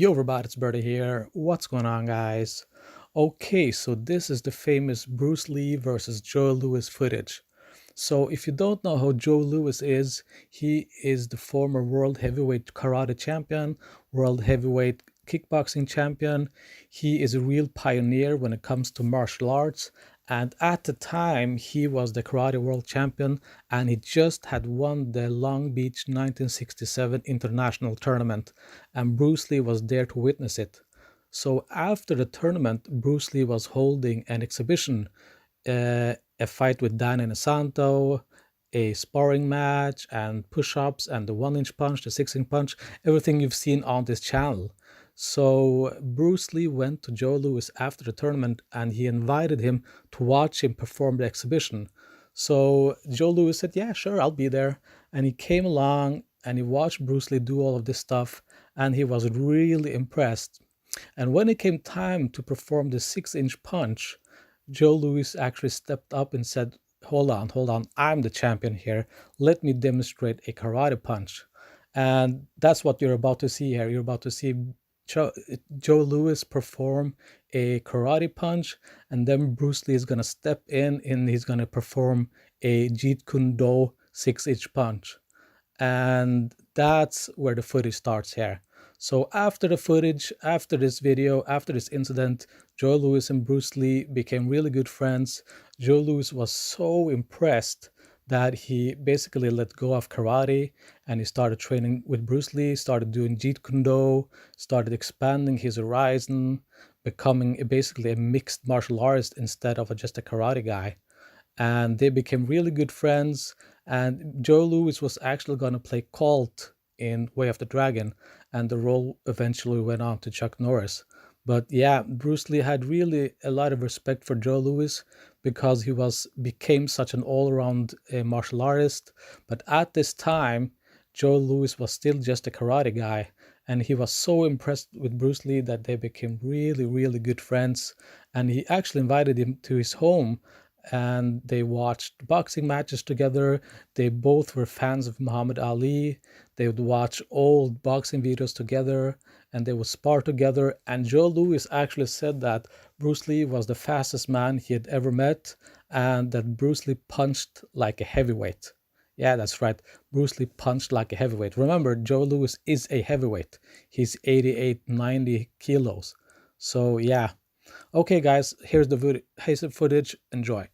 Yo everybody, it's Beerdy here. What's going on, guys? Okay, so this is the famous Bruce Lee versus Joe Louis footage. So if you don't know who Joe Louis is, he is the former world heavyweight karate champion, world heavyweight kickboxing champion. He is a real pioneer when it comes to martial arts. And at the time, he was the karate world champion, and he just had won the Long Beach 1967 international tournament, and Bruce Lee was there to witness it. So after the tournament, Bruce Lee was holding an exhibition, a fight with Dan Inosanto, a sparring match, and push-ups, and the 1-inch punch, the 6-inch punch, everything you've seen on this channel. So Bruce Lee went to Joe Louis after the tournament, and he invited him to watch him perform the exhibition. So Joe Louis said, yeah, sure, I'll be there. And he came along and he watched Bruce Lee do all of this stuff, and he was really impressed. And when it came time to perform the 6-inch punch, Joe Louis actually stepped up and said, hold on, I'm the champion here. Let me demonstrate a karate punch. And that's what you're about to see here. You're about to see Joe Louis perform a karate punch, and then Bruce Lee is going to step in and he's going to perform a Jeet Kune Do 6-inch punch. And that's where the footage starts here. So after the footage, after this video, after this incident, Joe Louis and Bruce Lee became really good friends. Joe Louis was so impressed that he basically let go of karate and he started training with Bruce Lee, started doing Jeet Kune Do, started expanding his horizon, becoming basically a mixed martial artist instead of just a karate guy. And they became really good friends. And Joe Louis was actually going to play Colt in Way of the Dragon, and the role eventually went on to Chuck Norris. But yeah, Bruce Lee had really a lot of respect for Joe Louis because he became such an all-around martial artist. But at this time, Joe Louis was still just a karate guy, and he was so impressed with Bruce Lee that they became really, really good friends. And he actually invited him to his home, and they watched boxing matches together. They both were fans of Muhammad Ali. They would watch old boxing videos together, and they would spar together. And Joe Louis actually said that Bruce Lee was the fastest man he had ever met, and that Bruce Lee punched like a heavyweight. Yeah, that's right. Bruce Lee punched like a heavyweight. Remember, Joe Louis is a heavyweight. He's 88, 90 kilos. So yeah. Okay, guys, here's the footage. Enjoy.